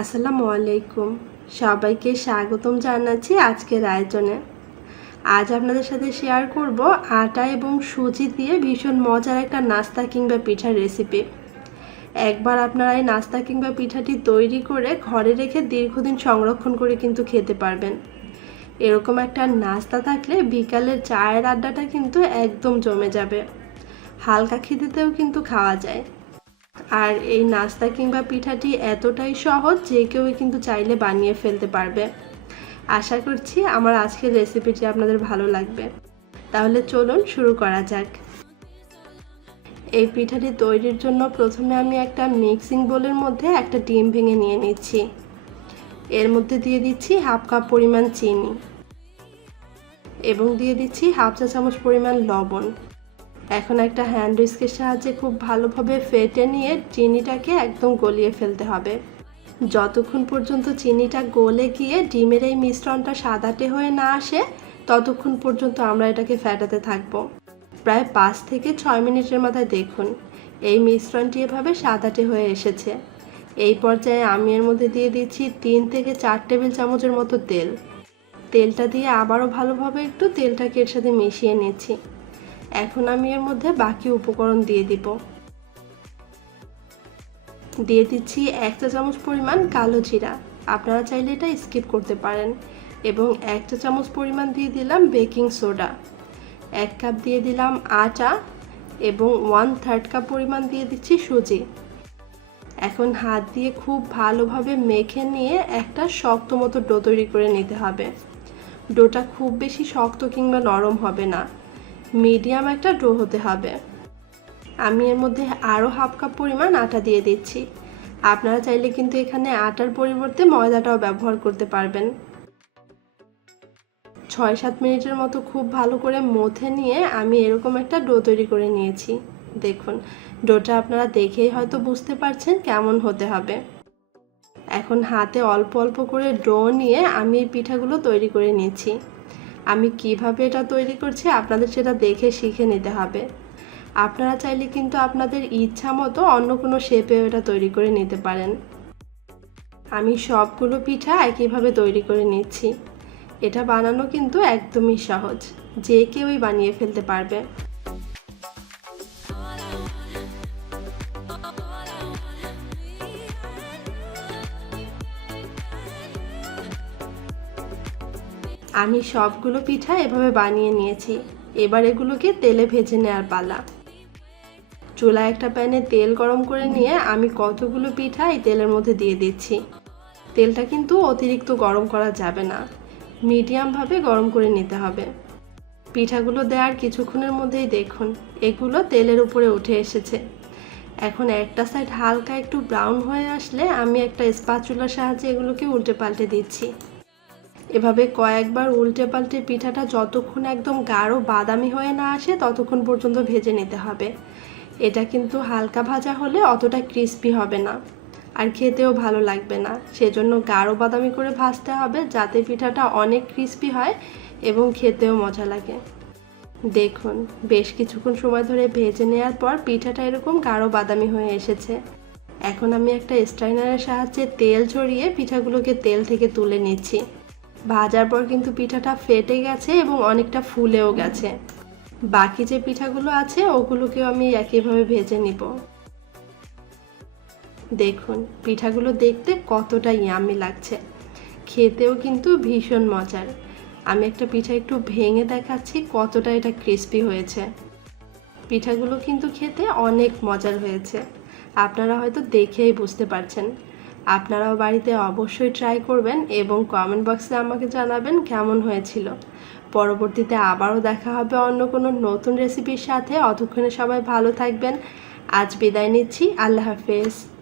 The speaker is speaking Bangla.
আসসালামু আলাইকুম। সবাইকে স্বাগতম জানাচ্ছি আজকের আয়োজনে। আজ আপনাদের সাথে শেয়ার করব আটা এবং সুজি দিয়ে ভীষণ মজার একটা নাস্তা কিংবা পিঠার রেসিপি একবার আপনারা এই নাস্তা কিংবা পিঠাটি তৈরি করে ঘরে রেখে দীর্ঘদিন সংরক্ষণ করে কিন্তু খেতে পারবেন। এরকম একটা নাস্তা থাকলে বিকালের চায়ের আড্ডাটা কিন্তু একদম জমে যাবে। হালকা খিদেতেও কিন্তু খাওয়া যায়। আর এই নাস্তা কিংবা পিঠাটি এতটাই সহজ যে কেউ কিন্তু চাইলে বানিয়ে ফেলতে পারবে। আশা করছি আমার আজকের রেসিপিটি আপনাদের ভালো লাগবে। তাহলে চলুন শুরু করা যাক। এই পিঠাটি তৈরির জন্য প্রথমে আমি একটা মিক্সিং বোলের মধ্যে একটা ডিম ভেঙে নিয়ে নিচ্ছি। এর মধ্যে দিয়ে দিচ্ছি হাফ কাপ পরিমাণ চিনি এবং দিয়ে দিচ্ছি হাফ চা চামচ পরিমাণ লবণ। এখন একটা হ্যান্ড উইস্কের সাহায্যে খুব ভালোভাবে ফেটে নিয়ে চিনিটাকে একদম গলিয়ে ফেলতে হবে। যতক্ষণ পর্যন্ত চিনিটা গলে গিয়ে ডিমের এই মিশ্রণটা সাদাটে হয়ে না আসে, ততক্ষণ পর্যন্ত আমরা এটাকে ফেটাতে থাকব। প্রায় পাঁচ থেকে ছয় মিনিটের মাথায় দেখুন, এই মিশ্রণটি এভাবে সাদাটে হয়ে এসেছে। এই পর্যায়ে আমি এর মধ্যে দিয়ে দিচ্ছি তিন থেকে চার টেবিল চামচের মতো তেল। তেলটা দিয়ে আবারও ভালোভাবে একটু তেলটাকে এর সাথে মিশিয়ে নিচ্ছি। এখন আমি এর মধ্যে বাকি উপকরণ দিয়ে দিব। দিয়ে দিচ্ছি এক চা চামচ পরিমাণ কালো জিরা। আপনারা চাইলে এটা স্কিপ করতে পারেন। এবং এক চা চামচ পরিমাণ দিয়ে দিলাম বেকিং সোডা। এক কাপ দিয়ে দিলাম আটা এবং ওয়ান থার্ড কাপ পরিমাণ দিয়ে দিচ্ছি সুজি। এখন হাত দিয়ে খুব ভালোভাবে মেখে নিয়ে একটা শক্ত মতো ডো তৈরি করে নিতে হবে। ডোটা খুব বেশি শক্ত কিংবা নরম হবে না। মিডিয়াম একটা ডো হতে হবে। আমি এর মধ্যে আরও হাফ কাপ পরিমাণ আটা দিয়ে দিচ্ছি। আপনারা চাইলে কিন্তু এখানে আটার পরিবর্তে ময়দাটাও ব্যবহার করতে পারবেন। ছয় সাত মিনিটের মতো খুব ভালো করে মথে নিয়ে আমি এরকম একটা ডো তৈরি করে নিয়েছি। দেখুন, ডোটা আপনারা দেখেই হয়তো বুঝতে পারছেন কেমন হতে হবে। এখন হাতে অল্প অল্প করে ডো নিয়ে আমি এই পিঠাগুলো তৈরি করে নিয়েছি। আমি কীভাবে এটা তৈরি করছি আপনাদের সেটা দেখে শিখে নিতে হবে। আপনারা চাইলে কিন্তু আপনাদের ইচ্ছা মতো অন্য কোনো শেপেও এটা তৈরি করে নিতে পারেন। আমি সবগুলো পিঠা একইভাবে তৈরি করে নিচ্ছি। এটা বানানো কিন্তু একদমই সহজ। যে কেউই বানিয়ে ফেলতে পারবে। আমি সবগুলো পিঠা এভাবে বানিয়ে নিয়েছি। এবার এগুলোকে তেলে ভেজে নেওয়ার পালা। চুলা একটা প্যানে তেল গরম করে নিয়ে আমি কতগুলো পিঠা এই তেলের মধ্যে দিয়ে দিচ্ছি। তেলটা কিন্তু অতিরিক্ত গরম করা যাবে না। মিডিয়ামভাবে গরম করে নিতে হবে। পিঠাগুলো দেওয়ার কিছুক্ষণের মধ্যেই দেখুন, এগুলো তেলের উপরে উঠে এসেছে। এখন একটা সাইড হালকা একটু ব্রাউন হয়ে আসলে আমি একটা স্পাচুলার সাহায্যে এগুলোকে উল্টে পাল্টে দিচ্ছি। এভাবে কয়েকবার উল্টে পাল্টে পিঠাটা যতক্ষণ একদম গাঢ় বাদামি হয়ে না আসে, ততক্ষণ পর্যন্ত ভেজে নিতে হবে। এটা কিন্তু হালকা ভাজা হলে অতটা ক্রিস্পি হবে না আর খেতেও ভালো লাগবে না। সেজন্য গাঢ় বাদামি করে ভাজতে হবে যাতে পিঠাটা অনেক ক্রিস্পি হয় এবং খেতেও মজা লাগে। দেখুন, বেশ কিছুক্ষণ সময় ধরে ভেজে নেওয়ার পর পিঠাটা এরকম গাঢ় বাদামি হয়ে এসেছে। এখন আমি একটা স্ট্রাইনারের সাহায্যে তেল ছড়িয়ে পিঠাগুলোকে তেল থেকে তুলে নিচ্ছি। ভাজার পর কিন্তু পিঠাটা ফেটে গেছে এবং অনেকটা ফুলেও গেছে। বাকি যে পিঠাগুলো আছে, ওগুলোকেও আমি একইভাবে ভেজে নিব। দেখুন, পিঠাগুলো দেখতে কতটা ইয়ামি লাগছে। খেতেও কিন্তু ভীষণ মজার। আমি একটা পিঠা একটু ভেঙে দেখাচ্ছি, কতটা এটা ক্রিস্পি হয়েছে। পিঠাগুলো কিন্তু খেতে অনেক মজার হয়েছে। আপনারা হয়তো দেখেই বুঝতে পারছেন। আপনারাও বাড়িতে অবশ্যই ট্রাই করবেন এবং কমেন্ট বক্সে আমাকে জানাবেন কেমন হয়েছিল। পরবর্তীতে আবারও দেখা হবে অন্য কোনো নতুন রেসিপির সাথে। অতক্ষণে সবাই ভালো থাকবেন। আজ বিদায় নিচ্ছি। আল্লাহ হাফেজ।